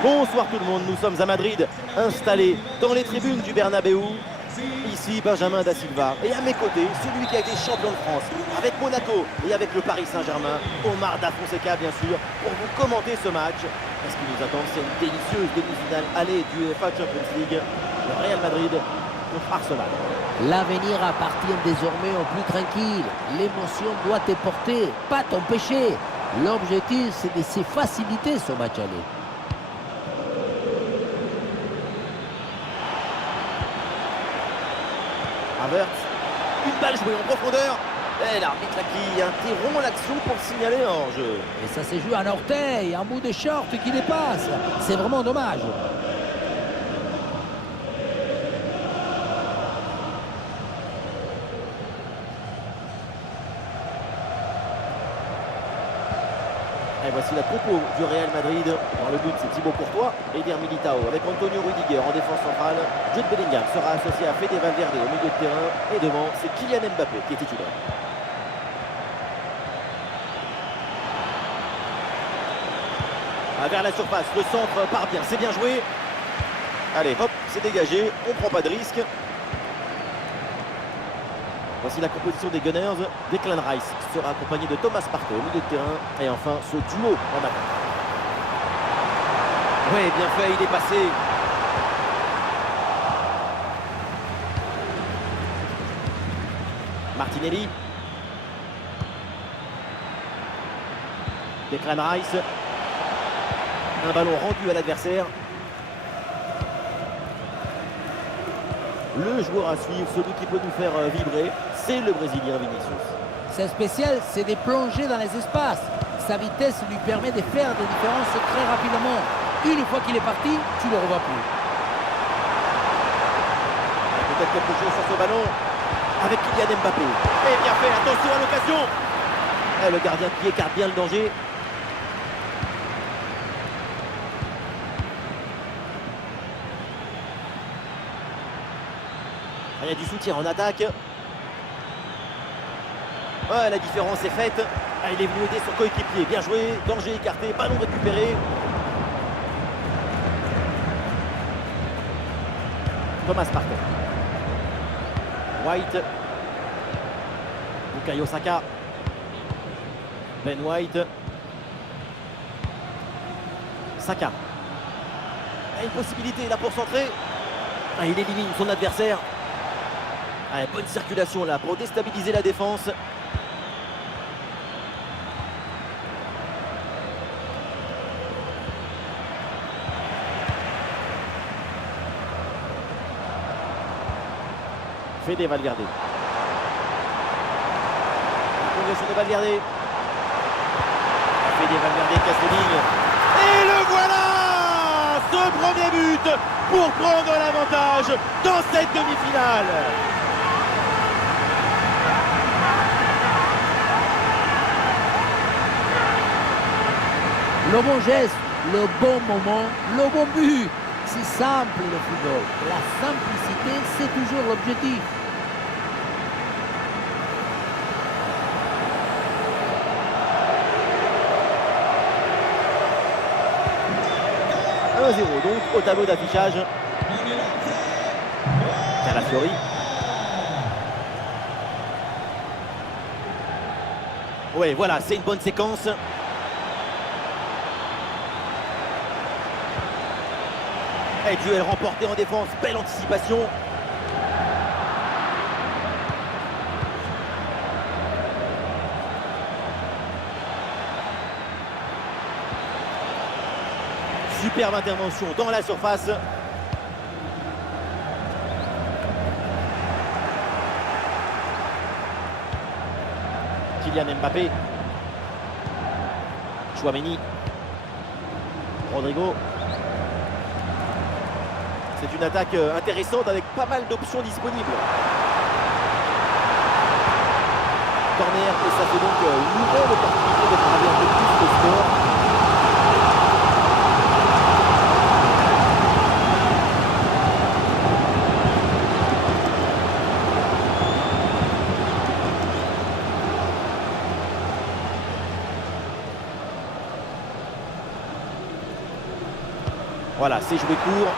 Bonsoir tout le monde, nous sommes à Madrid, installés dans les tribunes du Bernabéu. Ici Benjamin Da Silva et à mes côtés, celui qui a été champion de France avec Monaco et avec le Paris Saint-Germain, Omar Da Fonseca bien sûr, pour vous commenter ce match. Ce qui nous attend, c'est une délicieuse demi-finale aller du UEFA Champions League, le Real Madrid contre Arsenal. L'avenir appartient désormais au plus tranquille. L'émotion doit te porter, pas t'empêcher. L'objectif, c'est de se faciliter ce match aller. Havertz, une balle jouée en profondeur. Et l'arbitre qui interrompt l'action pour signaler en jeu. Et ça s'est joué à un orteil, un bout de short qui dépasse. C'est vraiment dommage. Et voici la compo du Real Madrid. Dans le but, c'est Thibaut Courtois, Eder Militao avec Antonio Rudiger en défense centrale. Jude Bellingham sera associé à Fede Valverde au milieu de terrain. Et devant, c'est Kylian Mbappé qui est titulaire. Vers la surface, le centre part bien, c'est bien joué. Allez, hop, c'est dégagé, on prend pas de risque. Voici la composition des Gunners. Declan Rice sera accompagné de Thomas Partey au milieu de terrain. Et enfin, ce duo en attaque. Oui, bien fait, il est passé. Martinelli. Declan Rice. Un ballon rendu à l'adversaire. Le joueur à suivre, celui qui peut nous faire vibrer, c'est le Brésilien Vinicius. C'est spécial, c'est de plonger dans les espaces. Sa vitesse lui permet de faire des différences très rapidement. Une fois qu'il est parti, tu ne le revois plus. Peut-être quelque chose sur ce ballon avec Kylian Mbappé. Et bien fait, attention à l'occasion. Le gardien qui écarte bien le danger. Il y a du soutien en attaque. Ouais, la différence est faite. Il est venu aider son coéquipier. Bien joué. Danger écarté. Ballon récupéré. Thomas Partey. White. Bukayo Saka. Ben White. Saka. Il y a une possibilité là pour centrer. Il élimine son adversaire. Bonne circulation là pour déstabiliser la défense. Fede Valverde. La progression de Valverde. Fede Valverde casse les lignes. Et le voilà! Ce premier but pour prendre l'avantage dans cette demi-finale. Le bon geste, le bon moment, le bon but. C'est simple le football. La simplicité, c'est toujours l'objectif. « 1-0 donc au tableau d'affichage. Calafiori. Oui, voilà, c'est une bonne séquence. Et duel remporté en défense, belle anticipation. Superbe intervention dans la surface. Kylian Mbappé. Chouameni. Rodrigo. C'est une attaque intéressante avec pas mal d'options disponibles. Corner et ça fait donc une nouvelle opportunité de travailler un peu plus le score. Voilà, c'est joué court.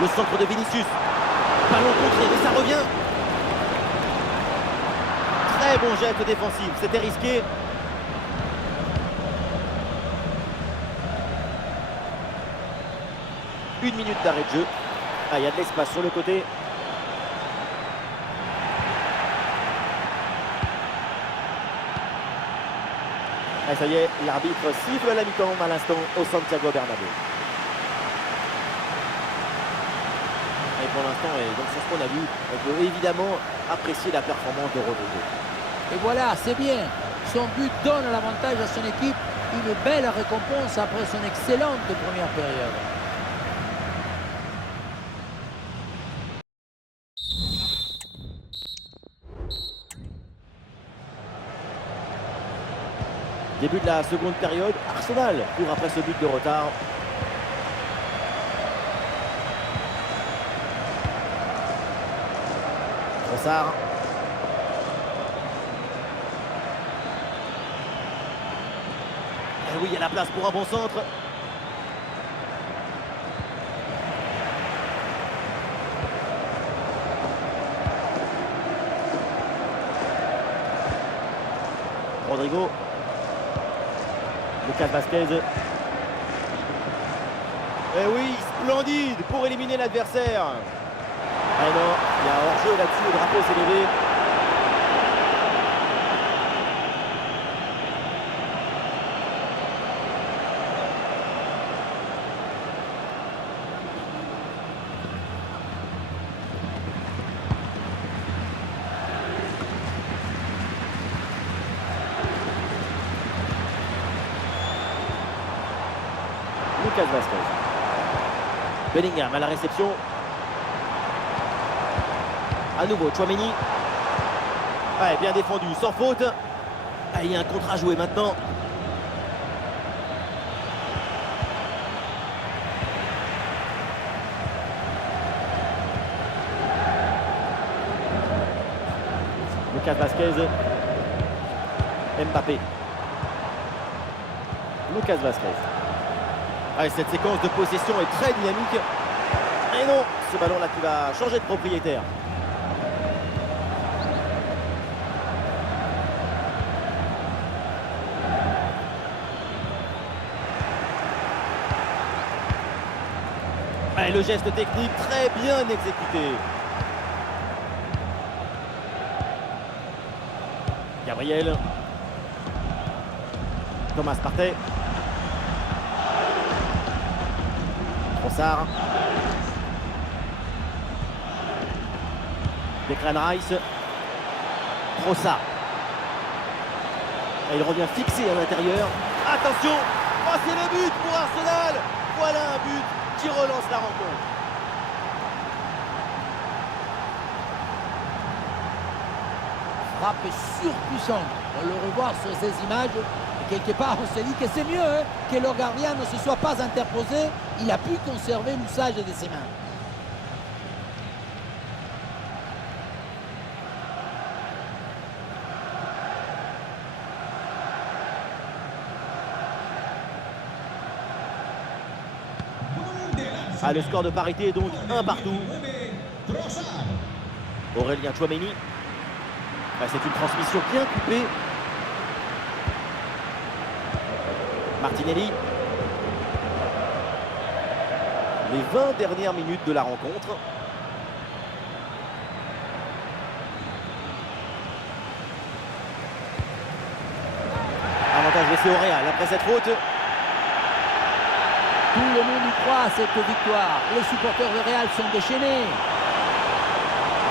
Le centre de Vinicius. Ballon contré, mais ça revient. Très bon geste défensif, c'était risqué. Une minute d'arrêt de jeu. Ah, il y a de l'espace sur le côté. Ah, ça y est, l'arbitre siffle la mi-temps à l'instant au Santiago Bernabéu. Et pour l'instant, donc sur ce qu'on a vu, on peut évidemment apprécier la performance de Rodrigo. Et voilà, c'est bien. Son but donne l'avantage à son équipe. Une belle récompense après son excellente première période. Début de la seconde période, Arsenal court après ce but de retard. Trossard. Et oui, il y a la place pour un bon centre. Rodrigo. Lucas Vazquez. Et oui, splendide pour éliminer l'adversaire. Ah non, il y a hors-jeu là-dessus, le drapeau s'est levé. Lucas Vazquez. Bellingham à la réception. À nouveau, Tchouaméni. Ouais, bien défendu, sans faute. Ah, il y a un contre à jouer maintenant. Lucas Vazquez. Mbappé. Lucas Vazquez. Ah, cette séquence de possession est très dynamique. Et non, ce ballon-là qui va changer de propriétaire. Et le geste technique très bien exécuté. Gabriel. Thomas Partey. Trossard. Declan Rice. Trossard. Et il revient fixé à l'intérieur. Attention. Oh, c'est le but pour Arsenal. Voilà un but qui relance la rencontre. Frappe surpuissante. On le revoit sur ces images. Et quelque part, on se dit que c'est mieux que le gardien ne se soit pas interposé. Il a pu conserver l'usage de ses mains. Ah, le score de parité est donc 1 partout. Aurélien Tchouaméni. Ah, c'est une transmission bien coupée. Martinelli. Les 20 dernières minutes de la rencontre. Avantage laissé au Real après cette faute. Tout le monde y croit à cette victoire. Les supporters de Real sont déchaînés.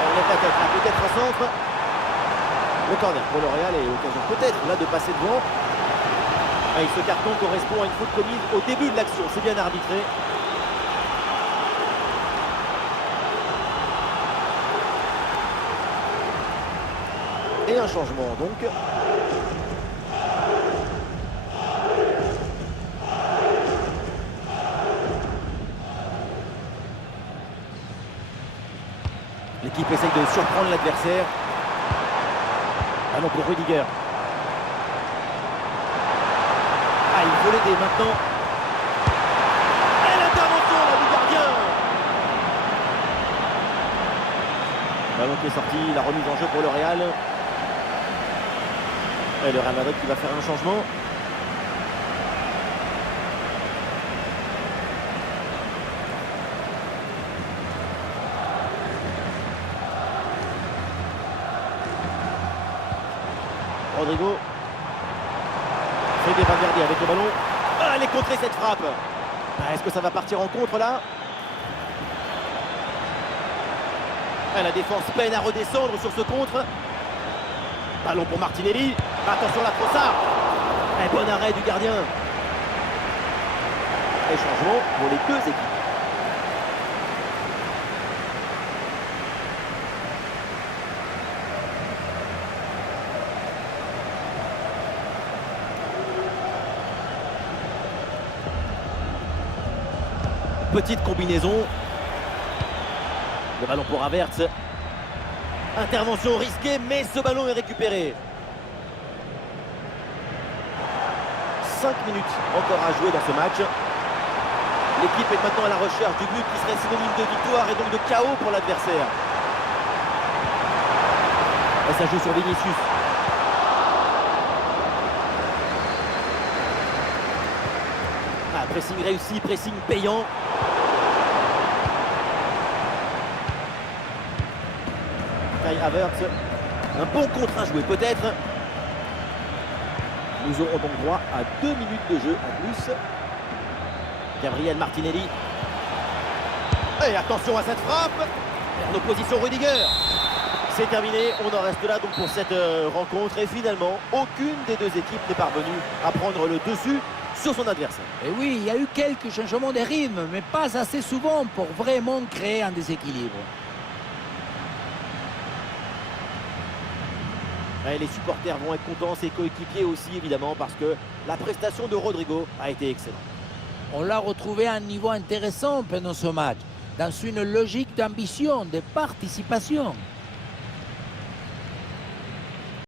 On est à tête, là, peut-être un centre. Le corner pour le Real et l'occasion peut-être là de passer devant. Et ce carton correspond à une faute commise au début de l'action. C'est bien arbitré. Et un changement donc. L'équipe essaye de surprendre l'adversaire. Ah non, pour Rudiger. Ah, il faut l'aider maintenant. Ballon qui est sorti, la remise en jeu pour le Real. Et le Real Madrid qui va faire un changement. Rodrigo. Fede Valverde avec le ballon. Ah, elle est contrée cette frappe. Ah, est-ce que ça va partir en contre là? Ah, la défense peine à redescendre sur ce contre. Ballon pour Martinelli. Attention la Trossard. Un bon arrêt du gardien. Et changement pour les deux équipes. Petite combinaison. Le ballon pour Havertz. Intervention risquée, mais ce ballon est récupéré. 5 minutes encore à jouer dans ce match. L'équipe est maintenant à la recherche du but qui serait synonyme de victoire et donc de chaos pour l'adversaire. Et ça joue sur Vinicius. Ah, pressing réussi, pressing payant. Kai Havertz, un bon contre à jouer peut-être. Nous aurons donc droit à 2 minutes de jeu en plus. Gabriel Martinelli. Et attention à cette frappe. En opposition Rudiger. C'est terminé, on en reste là donc pour cette rencontre. Et finalement, aucune des deux équipes n'est parvenue à prendre le dessus sur son adversaire. Et oui, il y a eu quelques changements de rythme, mais pas assez souvent pour vraiment créer un déséquilibre. Et les supporters vont être contents, ses coéquipiers aussi évidemment, parce que la prestation de Rodrigo a été excellente. On l'a retrouvé à un niveau intéressant pendant ce match, dans une logique d'ambition, de participation.